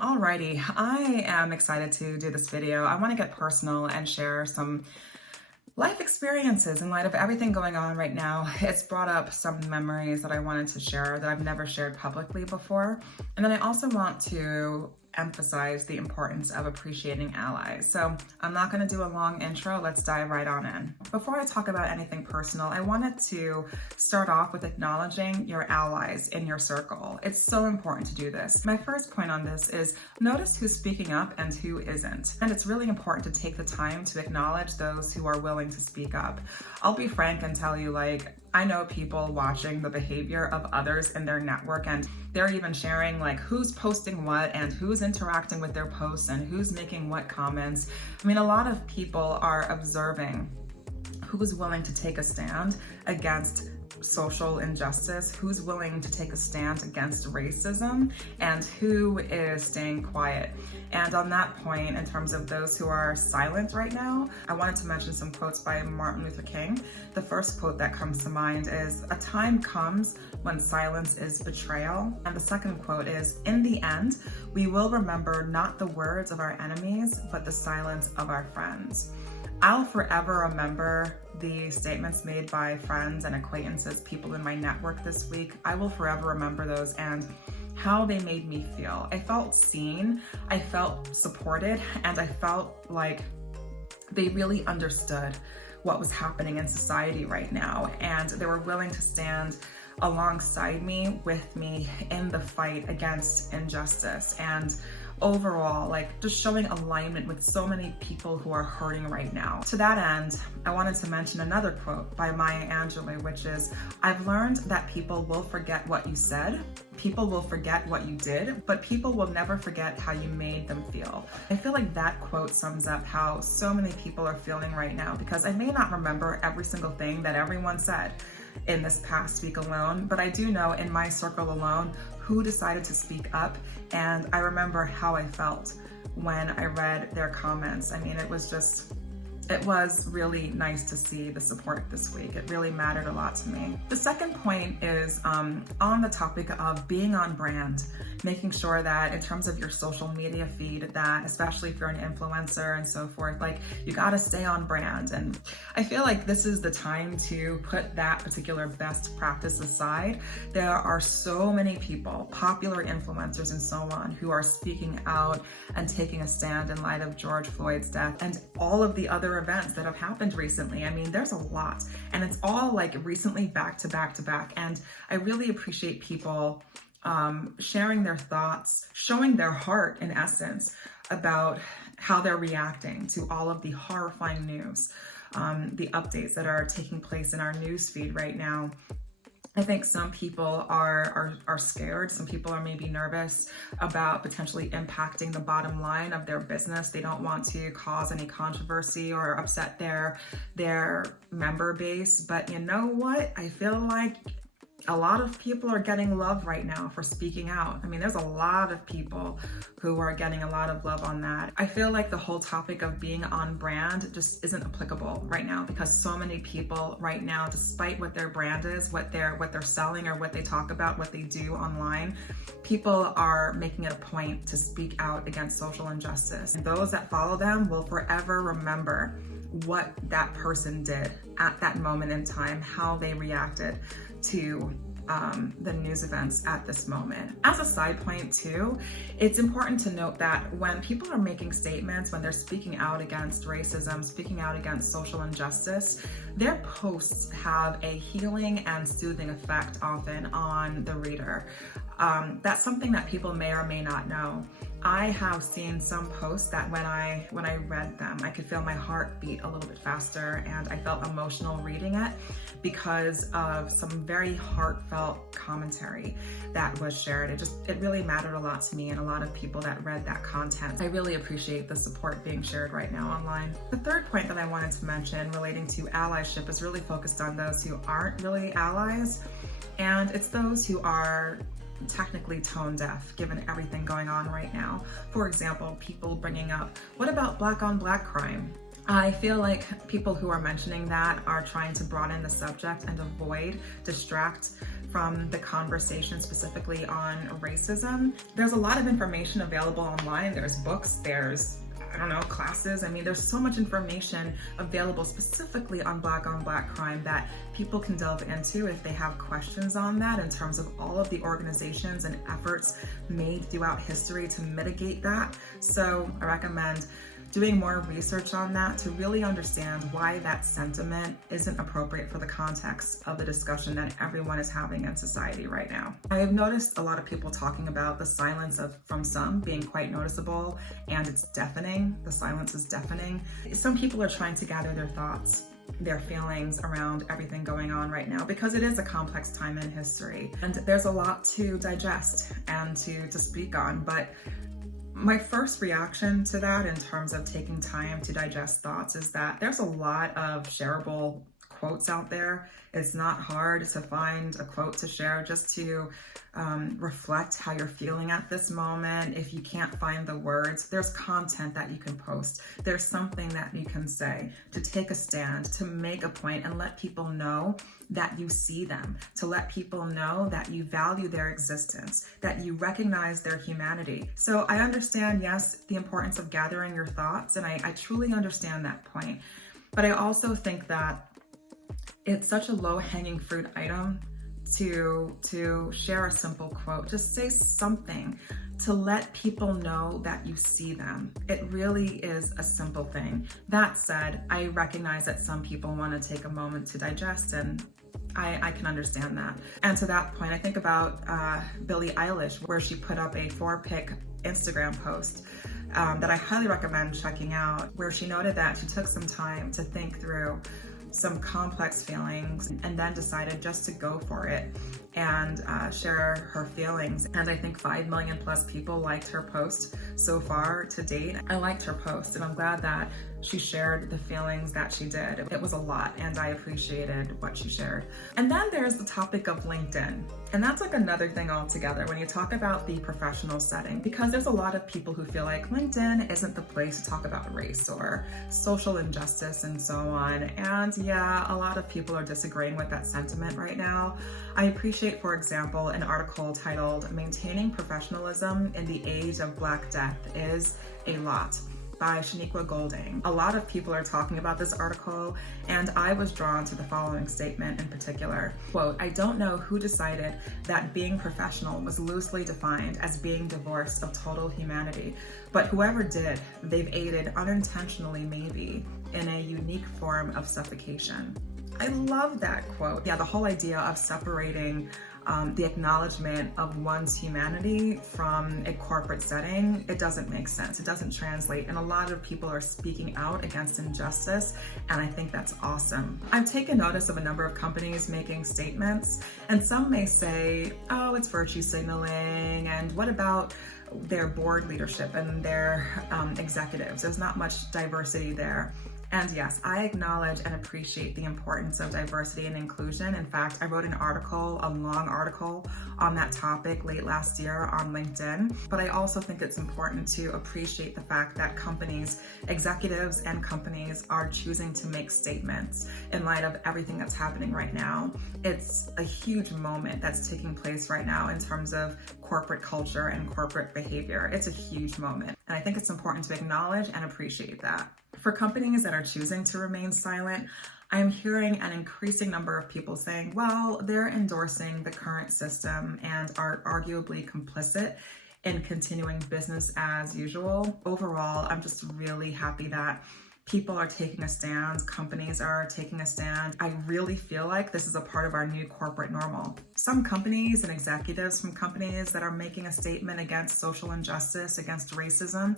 Alrighty, I am excited to do this video. I want to get personal and share some life experiences in light of everything going on right now. It's brought up some memories that I wanted to share that I've never shared publicly before. And then I also want to emphasize the importance of appreciating allies. So I'm not going to do a long intro. Let's dive right on in. Before I talk about anything personal, I wanted to start off with acknowledging your allies in your circle. It's so important to do this. My first point on this is notice who's speaking up and who isn't. And it's really important to take the time to acknowledge those who are willing to speak up. I'll be frank and tell you, I know people watching the behavior of others in their network, and they're even sharing who's posting what and who's interacting with their posts and who's making what comments. I mean, a lot of people are observing who's willing to take a stand against social injustice, who's willing to take a stand against racism, and who is staying quiet. And on that point, in terms of those who are silent right now, I wanted to mention some quotes by Martin Luther King. The first quote that comes to mind is, "A time comes when silence is betrayal." And the second quote is, "In the end, we will remember not the words of our enemies, but the silence of our friends." I'll forever remember the statements made by friends and acquaintances, people in my network this week. I will forever remember those and how they made me feel. I felt seen, I felt supported, and I felt like they really understood what was happening in society right now, and they were willing to stand alongside me, with me in the fight against injustice. And overall, just showing alignment with so many people who are hurting right now. To that end, I wanted to mention another quote by Maya Angelou, which is, "I've learned that people will forget what you said, people will forget what you did, but people will never forget how you made them feel." I feel like that quote sums up how so many people are feeling right now, because I may not remember every single thing that everyone said in this past week alone, but I do know in my circle alone who decided to speak up, and I remember how I felt when I read their comments. I mean, it was really nice to see the support this week. It really mattered a lot to me. The second point is on the topic of being on brand, making sure that in terms of your social media feed, that especially if you're an influencer and so forth, you gotta stay on brand. And I feel like this is the time to put that particular best practice aside. There are so many people, popular influencers and so on, who are speaking out and taking a stand in light of George Floyd's death and all of the other events that have happened recently. I mean, there's a lot, and it's all recently back to back to back. And I really appreciate people sharing their thoughts, showing their heart in essence about how they're reacting to all of the horrifying news, the updates that are taking place in our news feed right now. I think some people are scared. Some people are maybe nervous about potentially impacting the bottom line of their business. They don't want to cause any controversy or upset their member base. But you know what? I feel like a lot of people are getting love right now for speaking out. I mean, there's a lot of people who are getting a lot of love on that. I feel like the whole topic of being on brand just isn't applicable right now, because so many people right now, despite what their brand is, what they're selling or what they talk about, what they do online, people are making it a point to speak out against social injustice. And those that follow them will forever remember what that person did at that moment in time, how they reacted to the news events at this moment. As a side point too, it's important to note that when people are making statements, when they're speaking out against racism, speaking out against social injustice, their posts have a healing and soothing effect often on the reader. That's something that people may or may not know. I have seen some posts that when I read them, I could feel my heart beat a little bit faster, and I felt emotional reading it because of some very heartfelt commentary that was shared. It really mattered a lot to me and a lot of people that read that content. I really appreciate the support being shared right now online. The third point that I wanted to mention relating to allyship is really focused on those who aren't really allies, and it's those who are technically tone deaf given everything going on right now. For example, people bringing up, what about black on black crime? I feel like people who are mentioning that are trying to broaden the subject and distract from the conversation specifically on racism. There's a lot of information available online. There's books, there's, I don't know, classes. I mean, there's so much information available specifically on black crime that people can delve into if they have questions on that, in terms of all of the organizations and efforts made throughout history to mitigate that. So I recommend doing more research on that to really understand why that sentiment isn't appropriate for the context of the discussion that everyone is having in society right now. I have noticed a lot of people talking about the silence from some being quite noticeable, and it's deafening. The silence is deafening. Some people are trying to gather their thoughts, their feelings around everything going on right now, because it is a complex time in history and there's a lot to digest and to speak on. But my first reaction to that, in terms of taking time to digest thoughts, is that there's a lot of shareable quotes out there. It's not hard to find a quote to share just to reflect how you're feeling at this moment. If you can't find the words, there's content that you can post. There's something that you can say to take a stand, to make a point and let people know that you see them, to let people know that you value their existence, that you recognize their humanity. So I understand, yes, the importance of gathering your thoughts, and I truly understand that point. But I also think that it's such a low-hanging fruit item to share a simple quote. Just say something to let people know that you see them. It really is a simple thing. That said, I recognize that some people want to take a moment to digest, and I can understand that. And to that point, I think about Billie Eilish, where she put up a 4-pic Instagram post that I highly recommend checking out, where she noted that she took some time to think through some complex feelings and then decided just to go for it and share her feelings. And I think 5 million plus people liked her post so far to date. I liked her post, and I'm glad that she shared the feelings that she did. It was a lot, and I appreciated what she shared. And then there's the topic of LinkedIn. And that's like another thing altogether when you talk about the professional setting, because there's a lot of people who feel like LinkedIn isn't the place to talk about race or social injustice and so on. And yeah, a lot of people are disagreeing with that sentiment right now. I appreciate, for example, an article titled "Maintaining Professionalism in the Age of Black Death is a Lot" by Shaniqua Golding. A lot of people are talking about this article, and I was drawn to the following statement in particular. Quote, "I don't know who decided that being professional was loosely defined as being divorced of total humanity, but whoever did, they've aided unintentionally maybe in a unique form of suffocation." I love that quote. Yeah, the whole idea of separating the acknowledgement of one's humanity from a corporate setting, it doesn't make sense. It doesn't translate. And a lot of people are speaking out against injustice, and I think that's awesome. I've taken notice of a number of companies making statements, and some may say, oh, it's virtue signaling, and what about their board leadership and their executives? There's not much diversity there. And yes, I acknowledge and appreciate the importance of diversity and inclusion. In fact, I wrote an article, a long article on that topic late last year on LinkedIn. But I also think it's important to appreciate the fact that companies, executives and companies, are choosing to make statements in light of everything that's happening right now. It's a huge moment that's taking place right now in terms of corporate culture and corporate behavior. It's a huge moment. And I think it's important to acknowledge and appreciate that. For companies that are choosing to remain silent, I am hearing an increasing number of people saying, well, they're endorsing the current system and are arguably complicit in continuing business as usual. Overall, I'm just really happy that people are taking a stand, companies are taking a stand. I really feel like this is a part of our new corporate normal. Some companies and executives from companies that are making a statement against social injustice, against racism: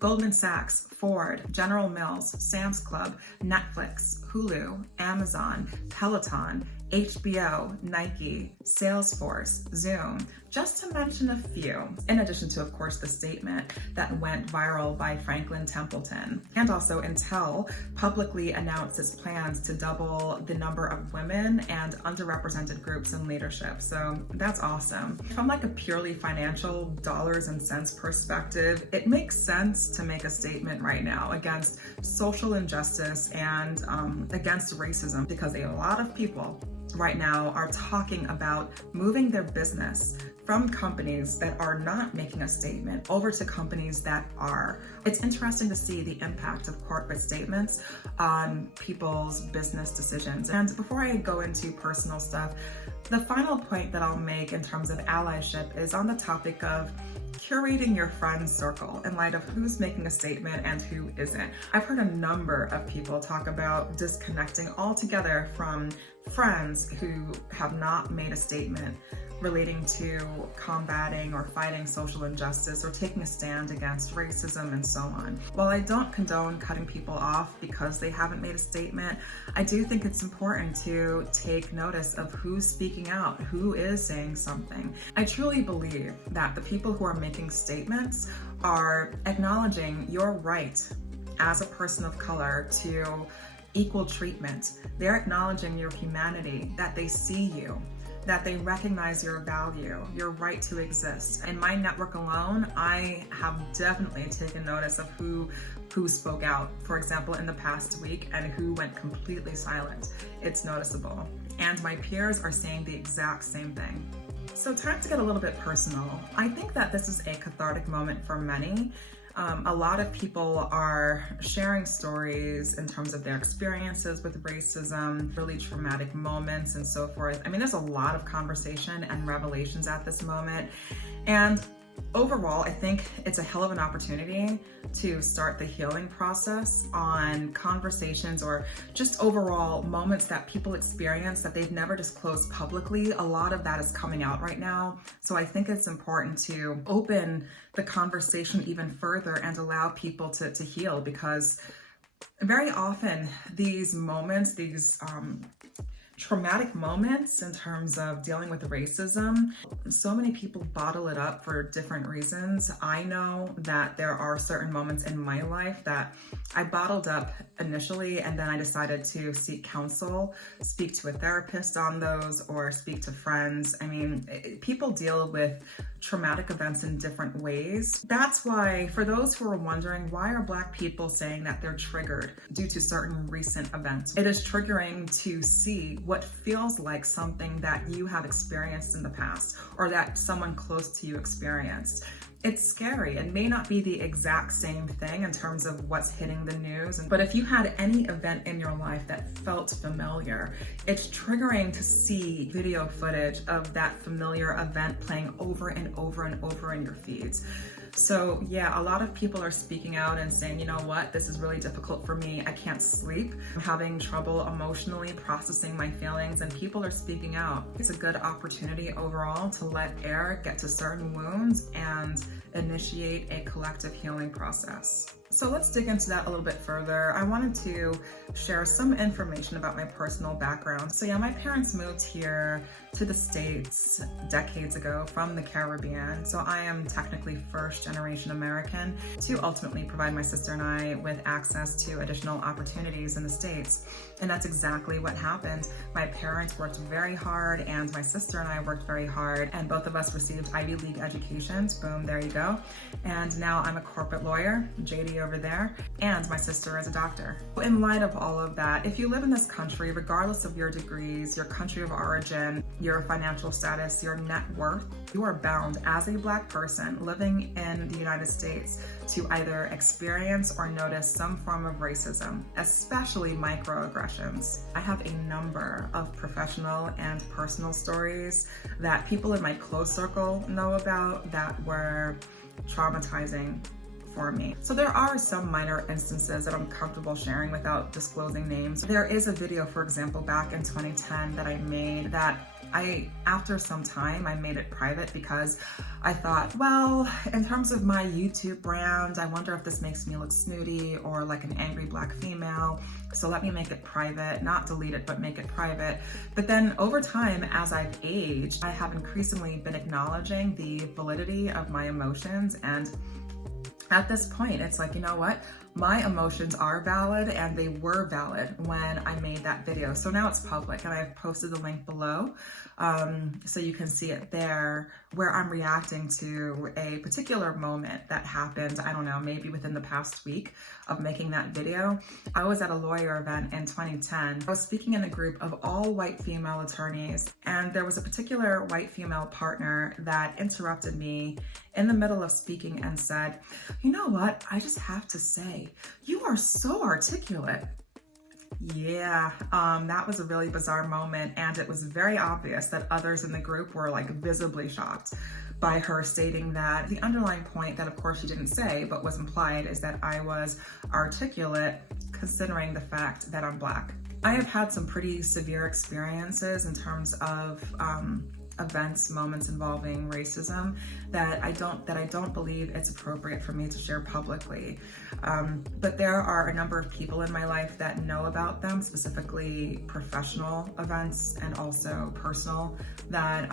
Goldman Sachs, Ford, General Mills, Sam's Club, Netflix, Hulu, Amazon, Peloton, HBO, Nike, Salesforce, Zoom, just to mention a few, in addition to, of course, the statement that went viral by Franklin Templeton. And also Intel publicly announced its plans to double the number of women and underrepresented groups in leadership. So that's awesome. From like a purely financial dollars and cents perspective, it makes sense to make a statement right now against social injustice and against racism, because a lot of people right now are talking about moving their business from companies that are not making a statement over to companies that are. It's interesting to see the impact of corporate statements on people's business decisions. And before I go into personal stuff, the final point that I'll make in terms of allyship is on the topic of curating your friend circle in light of who's making a statement and who isn't. I've heard a number of people talk about disconnecting altogether from friends who have not made a statement relating to combating or fighting social injustice or taking a stand against racism and so on. While I don't condone cutting people off because they haven't made a statement, I do think it's important to take notice of who's speaking out, who is saying something. I truly believe that the people who are making statements are acknowledging your right as a person of color to equal treatment. They're acknowledging your humanity, that they see you, that they recognize your value, your right to exist. In my network alone, I have definitely taken notice of who spoke out, for example, in the past week, and who went completely silent. It's noticeable. And my peers are saying the exact same thing. So time to get a little bit personal. I think that this is a cathartic moment for many. A lot of people are sharing stories in terms of their experiences with racism, really traumatic moments and so forth. I mean, there's a lot of conversation and revelations at this moment. And overall, I think it's a hell of an opportunity to start the healing process on conversations or just overall moments that people experience that they've never disclosed publicly. A lot of that is coming out right now. So I think it's important to open the conversation even further and allow people to heal, because very often these moments, these traumatic moments in terms of dealing with racism, so many people bottle it up for different reasons. I know that there are certain moments in my life that I bottled up initially, and then I decided to seek counsel, speak to a therapist on those, or speak to friends. I mean, people deal with traumatic events in different ways. That's why, for those who are wondering, why are Black people saying that they're triggered due to certain recent events? It is triggering to see what feels like something that you have experienced in the past, or that someone close to you experienced. It's scary. It may not be the exact same thing in terms of what's hitting the news, but if you had any event in your life that felt familiar, it's triggering to see video footage of that familiar event playing over and over and over in your feeds. So yeah, a lot of people are speaking out and saying, you know what, this is really difficult for me. I can't sleep. I'm having trouble emotionally processing my feelings, and people are speaking out. It's a good opportunity overall to let air get to certain wounds and initiate a collective healing process. So let's dig into that a little bit further. I wanted to share some information about my personal background. So yeah, my parents moved here to the States decades ago from the Caribbean. So I am technically first generation American, to ultimately provide my sister and I with access to additional opportunities in the States. And that's exactly what happened. My parents worked very hard, and my sister and I worked very hard, and both of us received Ivy League educations. Boom, there you go. And now I'm a corporate lawyer, JD over there, and my sister is a doctor. In light of all of that, if you live in this country, regardless of your degrees, your country of origin, your financial status, your net worth, you are bound as a Black person living in the United States to either experience or notice some form of racism, especially microaggressions. I have a number of professional and personal stories that people in my close circle know about that were traumatizing for me. So there are some minor instances that I'm comfortable sharing without disclosing names. There is a video, for example, back in 2010 that I made that After some time, I made it private because I thought, well, in terms of my YouTube brand, I wonder if this makes me look snooty or like an angry Black female. So let me make it private, not delete it, but make it private. But then over time, as I've aged, I have increasingly been acknowledging the validity of my emotions. And at this point, it's like, you know what? My emotions are valid, and they were valid when I made that video. So now it's public, and I've posted the link below so you can see it there, where I'm reacting to a particular moment that happened, I don't know, maybe within the past week of making that video. I was at a lawyer event in 2010. I was speaking in a group of all white female attorneys, and there was a particular white female partner that interrupted me in the middle of speaking and said, "You know what? I just have to say, you are so articulate." Yeah, that was a really bizarre moment, and it was very obvious that others in the group were like visibly shocked by her stating that. The underlying point that of course she didn't say but was implied is that I was articulate considering the fact that I'm Black. I have had some pretty severe experiences in terms of events, moments involving racism that I don't believe it's appropriate for me to share publicly. But there are a number of people in my life that know about them, specifically professional events and also personal, that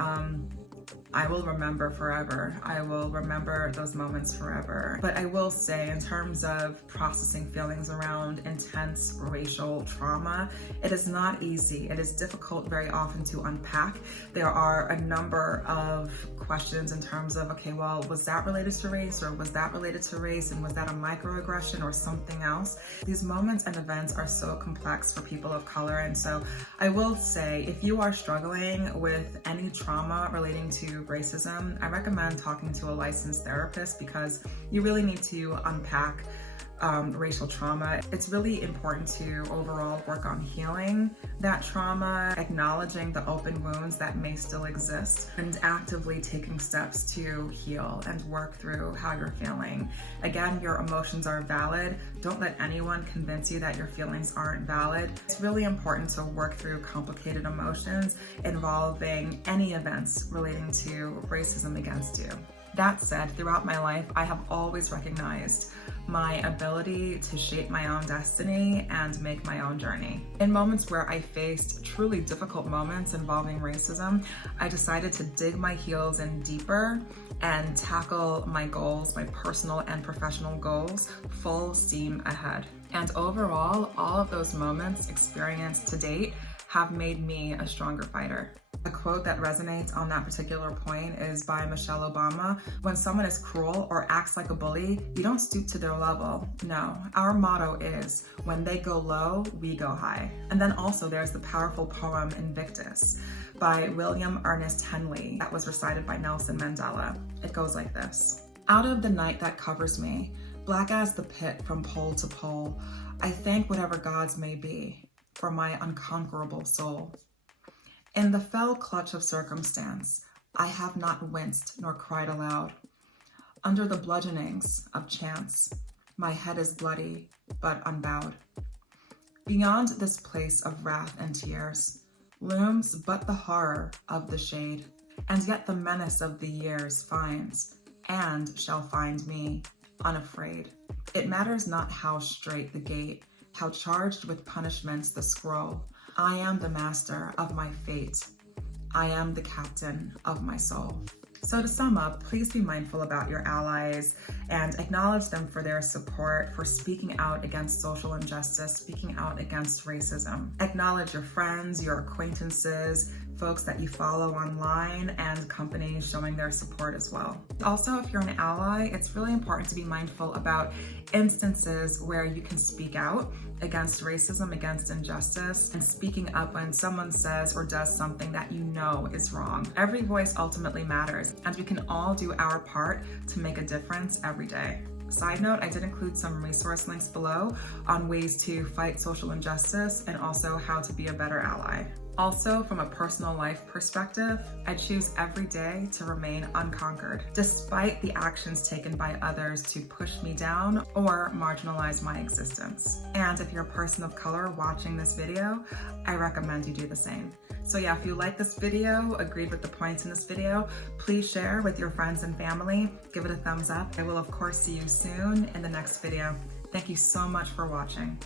I will remember forever. I will remember those moments forever. But I will say, in terms of processing feelings around intense racial trauma, it is not easy. It is difficult very often to unpack. There are a number of questions in terms of, okay, well, was that related to race, or was that related to race, and was that a microaggression or something else? These moments and events are so complex for people of color, and so I will say, if you are struggling with any trauma relating to racism, I recommend talking to a licensed therapist, because you really need to unpack racial trauma. It's really important to overall work on healing that trauma, acknowledging the open wounds that may still exist, and actively taking steps to heal and work through how you're feeling. Again, your emotions are valid. Don't let anyone convince you that your feelings aren't valid. It's really important to work through complicated emotions involving any events relating to racism against you. That said, throughout my life, I have always recognized my ability to shape my own destiny and make my own journey. In moments where I faced truly difficult moments involving racism, I decided to dig my heels in deeper and tackle my goals, my personal and professional goals, full steam ahead. And overall, all of those moments experienced to date have made me a stronger fighter. A quote that resonates on that particular point is by Michelle Obama. When someone is cruel or acts like a bully, you don't stoop to their level. No, our motto is, when they go low, we go high. And then also there's the powerful poem Invictus by William Ernest Henley that was recited by Nelson Mandela. It goes like this. Out of the night that covers me, black as the pit from pole to pole, I thank whatever gods may be for my unconquerable soul. In the fell clutch of circumstance, I have not winced nor cried aloud. Under the bludgeonings of chance, my head is bloody but unbowed. Beyond this place of wrath and tears looms but the horror of the shade, and yet the menace of the years finds and shall find me unafraid. It matters not how straight the gate, how charged with punishments the scroll. I am the master of my fate. I am the captain of my soul. So to sum up, please be mindful about your allies and acknowledge them for their support, for speaking out against social injustice, speaking out against racism. Acknowledge your friends, your acquaintances, folks that you follow online, and companies showing their support as well. Also, if you're an ally, it's really important to be mindful about instances where you can speak out against racism, against injustice, and speaking up when someone says or does something that you know is wrong. Every voice ultimately matters, and we can all do our part to make a difference every day. Side note, I did include some resource links below on ways to fight social injustice and also how to be a better ally. Also, from a personal life perspective, I choose every day to remain unconquered, despite the actions taken by others to push me down or marginalize my existence. And if you're a person of color watching this video, I recommend you do the same. So yeah, if you like this video, agreed with the points in this video, please share with your friends and family. Give it a thumbs up. I will of course see you soon in the next video. Thank you so much for watching.